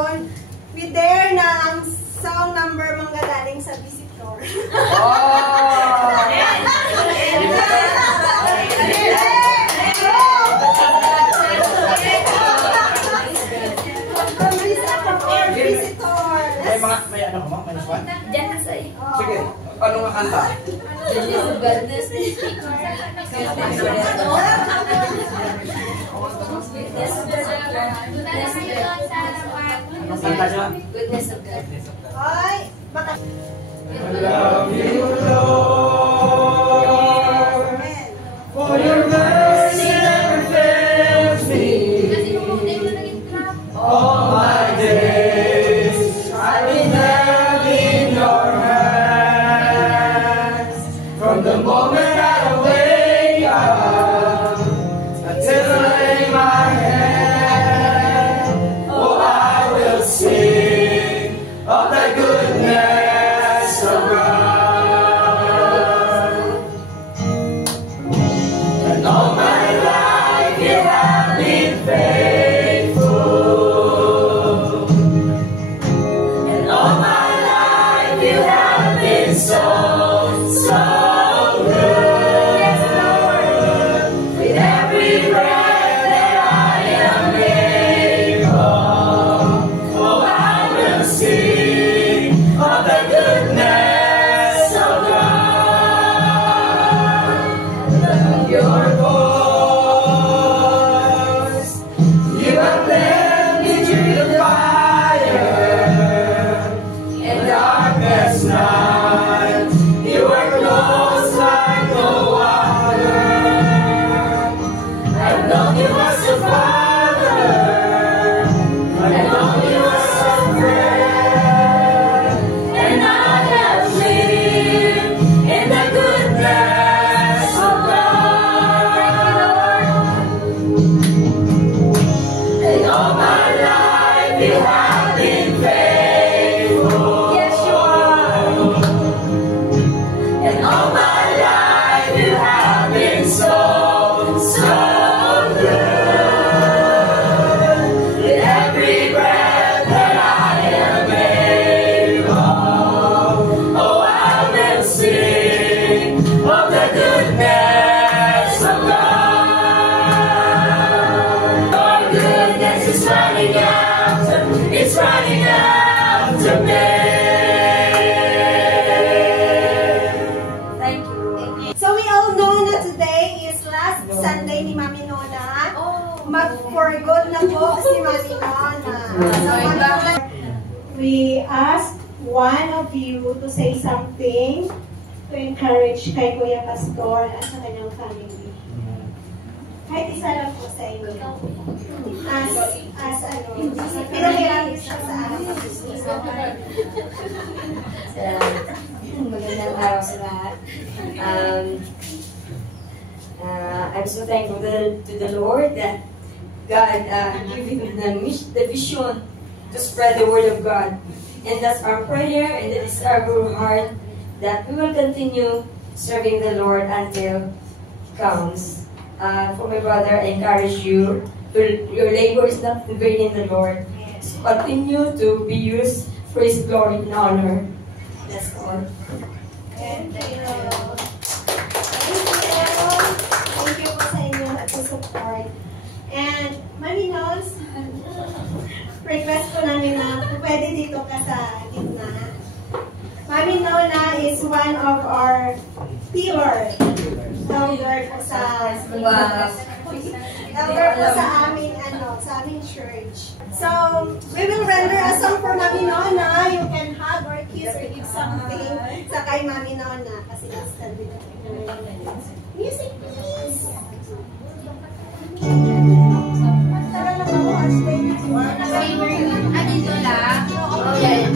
ngayon, we dare na ang song number manggagaling sa Visitor. May ano ka, minus one? Diyan na sa iyo. Sige, ano nga kanta? Anong kanta niya? Goodness of God. Ay, baka... I love you, Lord, for your mercy never fails me. All my days I've been held in your hands. From the moment I wake up until I lay my head, oh, I will sing of thy goodness, oh God. And all my life you have been faithful, and all my life you have been so good. Yes, Lord. With every breath that I am able, oh, I will sing of the goodness of God. Love your voice. You have led me through the fire and darkest night. You are close like no other. I've known you as a father. I've known you as a friend, and I have lived in the goodness of God. And all my life you have been faithful. Yes, you are. And all my life you have been so good. With every breath that I am able, oh, I will sing of the goodness of God. Your goodness is running after, it's running after me. Thank you. So we all know na today is last Sunday ni Mami Nona. Mag-for good na po si Mami Nona. So we ask one of you to say something to encourage kay Kuya Pastor at sa kanyang family. Kahit isa lang po sa inyo. As ano, pinahirap siya sa araw. Magandang araw sa lahat. I'm so thankful to the Lord that God gave me the vision to spread the word of God. And that's our prayer and the desire of our heart that we will continue serving the Lord until He comes. For my brother, I encourage you, your labor is not in vain in the Lord. So continue to be used for His glory and honor. That's all. Thank you. Thank you po sa inyo at sa support. And, Mami Nons, request ko namin na pwede dito ka sa gitna. Mami Nona is one of our pillar. Elder po sa elder po sa aming sa aming church. So, we will render a song for Mami Nona. You can hug or kiss or give something sa kay Mami Nona. Kasi instant with music, please! Tara lang ako, stay na. Dito lang. Oh, yeah.